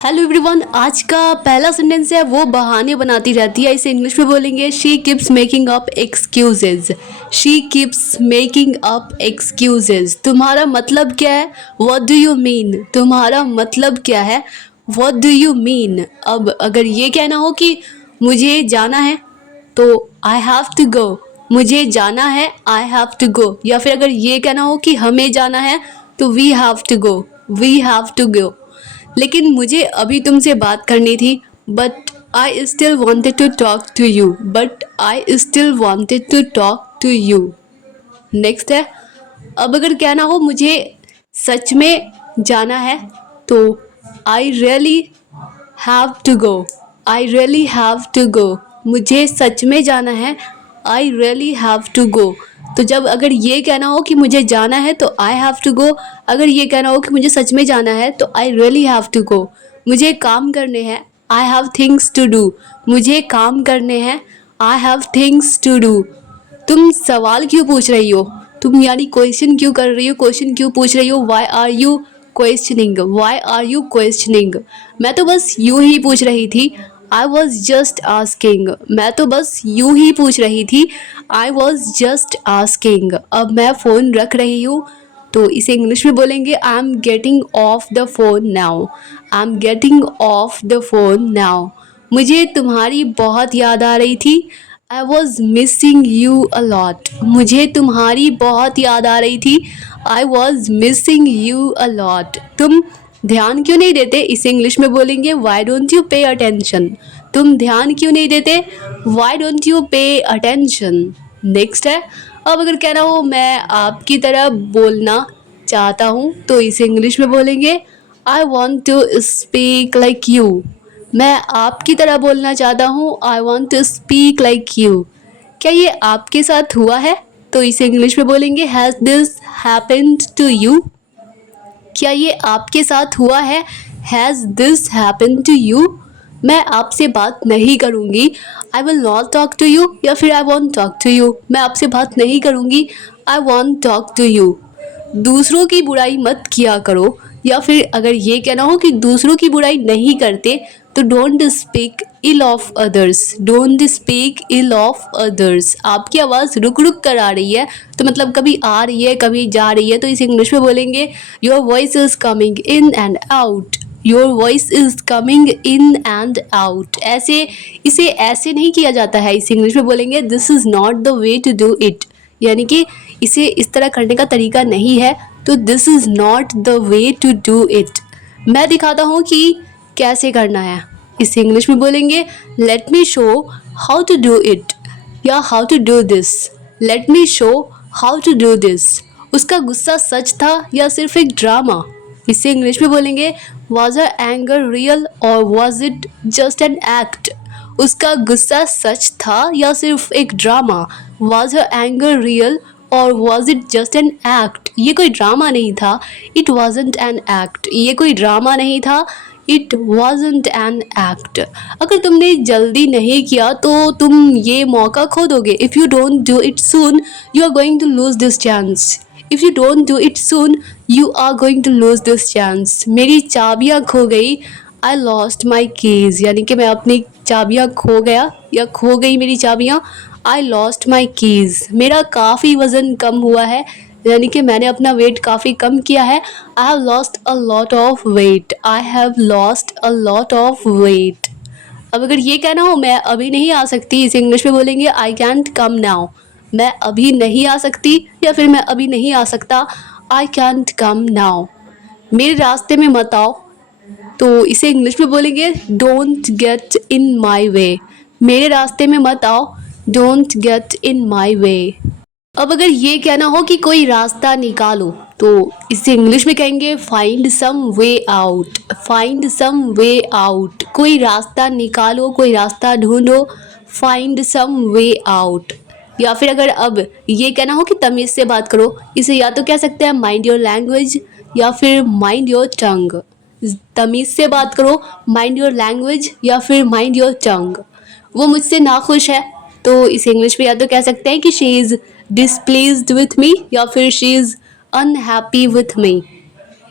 Hello everyone. आज का पहला सेंटेंस है वो बहाने बनाती रहती है। इसे इंग्लिश में बोलेंगे she keeps making up excuses. She keeps making up excuses. तुम्हारा मतलब क्या है? What do you mean? तुम्हारा मतलब क्या है? What do you mean? अब अगर ये कहना हो कि मुझे जाना है तो आई हैव टू गो। मुझे जाना है, आई हैव टू गो। या फिर अगर ये कहना हो कि हमें जाना है तो we have to go. We have to go. लेकिन मुझे अभी तुमसे बात करनी थी, but I still wanted to talk to you. But I still wanted to talk to you. Next है, अब अगर कहना हो मुझे सच में जाना है तो I really have to go. I really have to go. मुझे सच में जाना है, I really have to go. तो जब अगर ये कहना हो कि मुझे जाना है तो आई हैव टू गो। अगर ये कहना हो कि मुझे सच में जाना है तो I really have to go. मुझे काम करने हैं, I have things to do. मुझे काम करने हैं, I have things to do. तुम सवाल क्यों पूछ रही हो? तुम यानी क्वेश्चन क्यों कर रही हो? क्वेश्चन क्यों पूछ रही हो? Why are you questioning? Why are you questioning? मैं तो बस यूं ही पूछ रही थी, आई वॉज जस्ट आस्किंग। मैं तो बस यूं ही पूछ रही थी, आई वॉज जस्ट आस्किंग। अब मैं फ़ोन रख रही हूँ तो इसे इंग्लिश में बोलेंगे I am getting off the phone now. I am getting off the phone now. मुझे तुम्हारी बहुत याद आ रही थी, I was missing you a lot. मुझे तुम्हारी बहुत याद आ रही थी, I was missing you a lot. तुम ध्यान क्यों नहीं देते? इसे इंग्लिश में बोलेंगे why don't you pay attention. तुम ध्यान क्यों नहीं देते? Why don't you pay attention. Next है, अब अगर कहना हो मैं आपकी तरह बोलना चाहता हूँ तो इसे इंग्लिश में बोलेंगे I want to speak like you. मैं आपकी तरह बोलना चाहता हूँ, I want to speak like you. क्या ये आपके साथ हुआ है? तो इसे इंग्लिश में बोलेंगे has this happened to you. क्या ये आपके साथ हुआ है? Has this happened to you. मैं आपसे बात नहीं करूँगी, I will not talk to you. या फिर I won't talk to you. मैं आपसे बात नहीं करूँगी, I won't talk to you. दूसरों की बुराई मत किया करो। या फिर अगर ये कहना हो कि दूसरों की बुराई नहीं करते तो don't speak ill of others. Don't speak ill of others. आपकी आवाज़ रुक रुक कर आ रही है तो मतलब कभी आ रही है कभी जा रही है, तो इसे इंग्लिश में बोलेंगे your voice is coming in and out. Your voice is coming in and out. ऐसे इसे ऐसे नहीं किया जाता है। इसे इंग्लिश में बोलेंगे this is not the way to do it. यानी कि इसे इस तरह करने का तरीका नहीं है, तो this is not the way to do it. मैं दिखाता हूँ कि कैसे करना है। इसे इंग्लिश में बोलेंगे let me show how to do it या how to do this. Let me show how to do this. उसका गुस्सा सच था या सिर्फ एक ड्रामा? इसे इंग्लिश में बोलेंगे was a anger real or was it just an act. उसका गुस्सा सच था या सिर्फ एक drama? Was a anger real or was it just an act? ये कोई ड्रामा नहीं था, इट वॉजंट एन एक्ट। ये कोई ड्रामा नहीं था, इट वॉजंट एन एक्ट। अगर तुमने जल्दी नहीं किया तो तुम ये मौका खो दोगे। If you don't do it soon you are going to lose this chance. If you don't do it soon you are going to lose this chance. मेरी चाबियाँ खो गई, आई लॉस्ट माई कीज़। यानी कि मैं अपनी चाबियाँ खो गया या खो गई मेरी चाबियाँ। I lost my keys. मेरा काफ़ी वज़न कम हुआ है, यानी कि मैंने अपना वेट काफ़ी कम किया है। I have lost a lot of weight. I have lost a lot of weight. अब अगर ये कहना हो मैं अभी नहीं आ सकती, इसे इंग्लिश में बोलेंगे आई कैंट कम नाउ। मैं अभी नहीं आ सकती या फिर मैं अभी नहीं आ सकता, आई कैंट कम नाउ। मेरे रास्ते में मत आओ तो इसे इंग्लिश में बोलेंगे डोंट गेट इन माई वे। मेरे रास्ते में मत आओ, डोंट गेट इन माई वे। अब अगर ये कहना हो कि कोई रास्ता निकालो तो इसे इंग्लिश में कहेंगे find some way out. Find some way out. कोई रास्ता निकालो, कोई रास्ता ढूंढो, फाइंड सम वे आउट। या फिर अगर अब ये कहना हो कि तमीज़ से बात करो, इसे या तो कह सकते हैं माइंड योर लैंग्वेज या फिर माइंड योर टंग। तमीज़ से बात करो, माइंड योर लैंग्वेज या फिर माइंड योर टंग। वो मुझसे नाखुश है तो इसे इंग्लिश में या तो कह सकते हैं कि शी इज़ डिसप्लीज्ड विथ मी या फिर she is unhappy with me.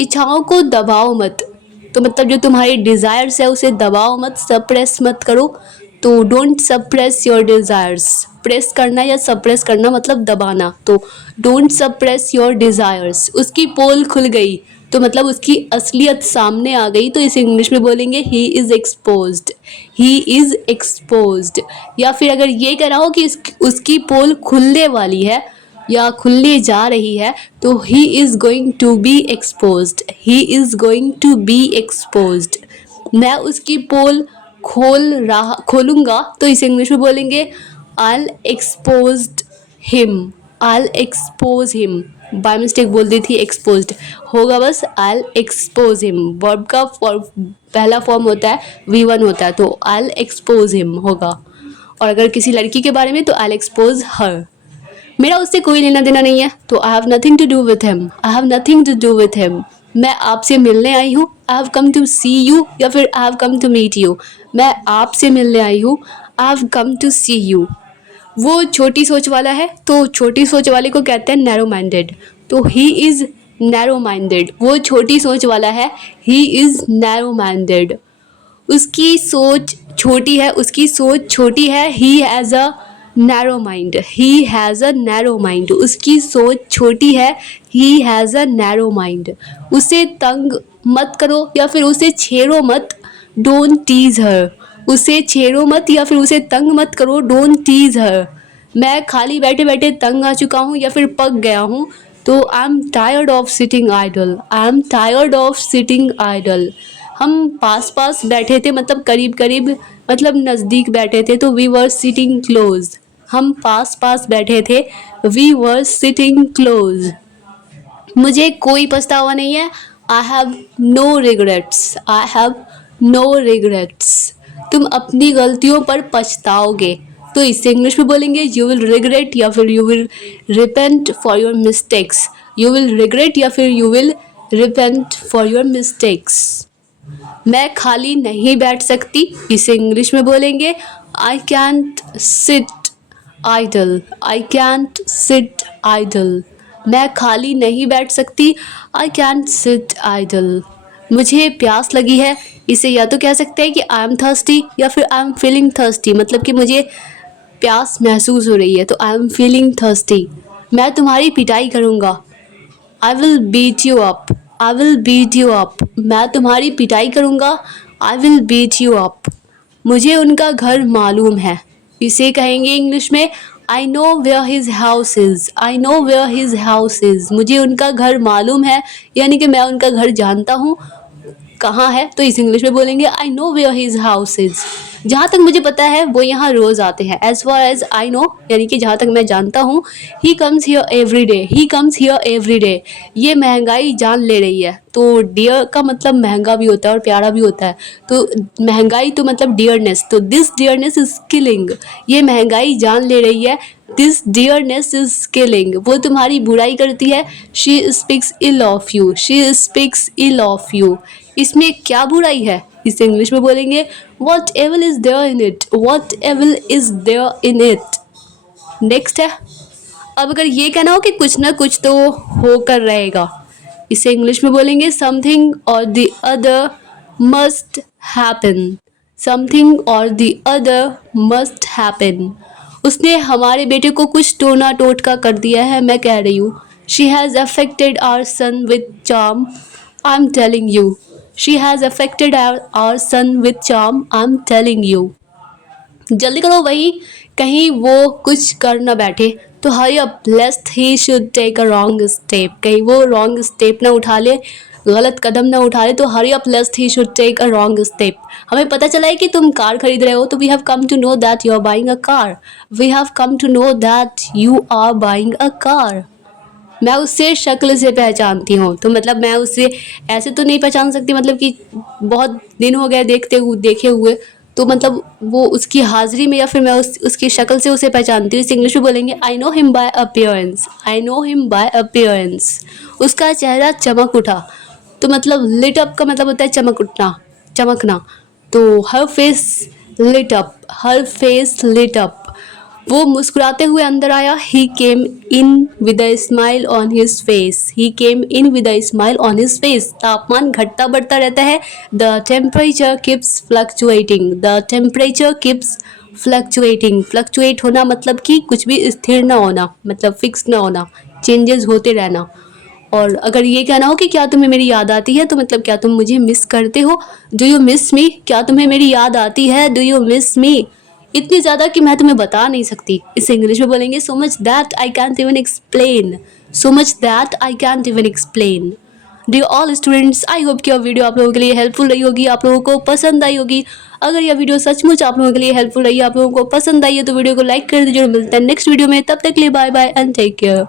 इच्छाओं को दबाओ मत। तो मतलब जो तुम्हारी डिज़ायर्स है उसे दबाओ मत, सप्रेस मत करो। तो don't suppress your desires. Press करना या सप्रेस करना मतलब दबाना। तो डोंट सप्रेस योर डिज़ायर्स। उसकी पोल खुल गई तो मतलब उसकी असलियत सामने आ गई, तो इसे इंग्लिश में बोलेंगे he is exposed. He is exposed. या फिर अगर ये कहना हो कि उसकी पोल खुलने वाली है या खुलने जा रही है, तो he is going to be exposed. He is going to be exposed. मैं उसकी पोल खोलूंगा, तो इसे इंग्लिश में बोलेंगे I'll expose him। I'll expose him। By mistake बोल दी थी एक्सपोज्ड, होगा बस I'll expose him। वर्ब का पहला फॉर्म होता है V1 होता है, तो I'll expose him होगा। और अगर किसी लड़की के बारे में तो I'll expose her। मेरा उससे कोई लेना देना नहीं है, तो I have nothing to do with him. I have nothing to do with him. मैं आपसे मिलने आई हूँ, I have come to see you, या फिर I have come to meet you. मैं आपसे मिलने आई हूँ, I have come to see you. वो छोटी सोच वाला है, तो छोटी सोच वाले को कहते हैं नैरो माइंडेड। तो ही इज़ नैरो माइंडेड। वो छोटी सोच वाला है, ही इज़ नैरो माइंडेड। उसकी सोच छोटी है, उसकी सोच छोटी है, he has a narrow mind. He has a narrow mind. उसकी सोच छोटी है, he has a narrow mind. उसे तंग मत करो या फिर उसे छेड़ो मत, डोंट टीज हर। उसे छेड़ो मत या फिर उसे तंग मत करो, डोंट टीज हर। मैं खाली बैठे बैठे तंग आ चुका हूँ या फिर पक गया हूँ, तो I am tired of sitting idle. I am tired of sitting idle. हम पास पास बैठे थे, मतलब करीब करीब, मतलब नज़दीक बैठे थे, तो वी वर सिटिंग क्लोज। हम पास पास बैठे थे, वी वर सिटिंग क्लोज। मुझे कोई पछतावा नहीं है, I have no regrets. I have no regrets. तुम अपनी गलतियों पर पछताओगे, तो इससे इंग्लिश में बोलेंगे यू विल रिग्रेट या फिर you will repent for your mistakes. You will regret या फिर you will repent for your mistakes. मैं खाली नहीं बैठ सकती, इसे इंग्लिश में बोलेंगे I can't sit idle. I can't sit idle. मैं खाली नहीं बैठ सकती, आई कैंट सिट आइडल। मुझे प्यास लगी है, इसे या तो कह सकते हैं कि आई एम थर्स्टी या फिर आई एम फीलिंग थर्स्टी, मतलब कि मुझे प्यास महसूस हो रही है, तो आई एम फीलिंग थर्स्टी। मैं तुम्हारी पिटाई करूँगा, I will beat you up. I will beat you up. मैं तुम्हारी पिटाई करूँगा, I will beat you up. मुझे उनका घर मालूम है, इसे कहेंगे इंग्लिश में I know where his house is. I know where his house is. मुझे उनका घर मालूम है, यानी कि मैं उनका घर जानता हूँ कहाँ है, तो इस इंग्लिश में बोलेंगे I know where his house is. जहाँ तक मुझे पता है वो यहाँ रोज़ आते हैं। As far as I know, यानी कि जहाँ तक मैं जानता हूँ, he comes here every day. He comes here every day. ये महंगाई जान ले रही है, तो डियर का मतलब महंगा भी होता है और प्यारा भी होता है। तो महंगाई तो मतलब डियरनेस, तो दिस डियरनेस इज किलिंग। ये महंगाई जान ले रही है, दिस डियरनेस इज किलिंग। वो तुम्हारी बुराई करती है, she speaks ill of you. She speaks ill of you. इसमें क्या बुराई है, इसे इंग्लिश में बोलेंगे what evil is there in it. What evil is there in it. Next है, अब अगर ये कहना हो कि कुछ ना कुछ तो होकर रहेगा, इसे इंग्लिश में बोलेंगे समथिंग और the other must happen. Something और द अदर मस्ट हैपन। उसने हमारे बेटे को कुछ टोना टोटका कर दिया है, मैं कह रही हूँ। She has affected our son with charm, I am telling you. She has affected our son with charm, I am telling you. जल्दी करो भाई, कहीं वो कुछ कर ना बैठे, तो hurry up lest he should take a wrong step. कहीं वो रॉन्ग स्टेप ना उठा ले, गलत कदम ना उठा ले, तो hurry up lest he should take a wrong step. हमें पता चला है कि तुम कार खरीद रहे हो, तो we have come to know that you are buying a car. We have come to know that you are buying a car. मैं उससे शक्ल से पहचानती हूँ, तो मतलब मैं उससे ऐसे तो नहीं पहचान सकती, मतलब कि बहुत दिन हो गए देखे हुए, तो मतलब वो उसकी हाजिरी में या फिर मैं उसकी शक्ल से उसे पहचानती हूँ। इस इंग्लिश में बोलेंगे I know him by appearance. I know him by appearance. उसका चेहरा चमक उठा, तो मतलब लिट अप का मतलब होता है चमक उठना, चमकना। तो her face lit up. Her face lit up. वो मुस्कुराते हुए अंदर आया। He came in with a smile on his face. He came in with a smile on his face. तापमान घटता बढ़ता रहता है। The temperature keeps fluctuating. The temperature keeps fluctuating. Fluctuate होना मतलब कि कुछ भी स्थिर ना होना, मतलब फिक्स ना होना, चेंजेस होते रहना। और अगर ये कहना हो कि क्या तुम्हें मेरी याद आती है, तो मतलब क्या तुम मुझे मिस करते हो? डू यू मिस मी? क्या तुम्हें मेरी याद आती है? डू यू मिस मी? इतनी ज़्यादा कि मैं तुम्हें बता नहीं सकती। इसे इंग्लिश में बोलेंगे so much that I can't even explain. So much that I can't even explain. Dear all students, I hope कि यह वीडियो आप लोगों के लिए हेल्पफुल रही होगी, आप लोगों को पसंद आई होगी। अगर यह वीडियो सचमुच आप लोगों के लिए हेल्पफुल रही, आप लोगों को पसंद आई है, तो वीडियो को लाइक कर दीजिए। मिलते हैं नेक्स्ट वीडियो में, तब तक के लिए bye bye and take care.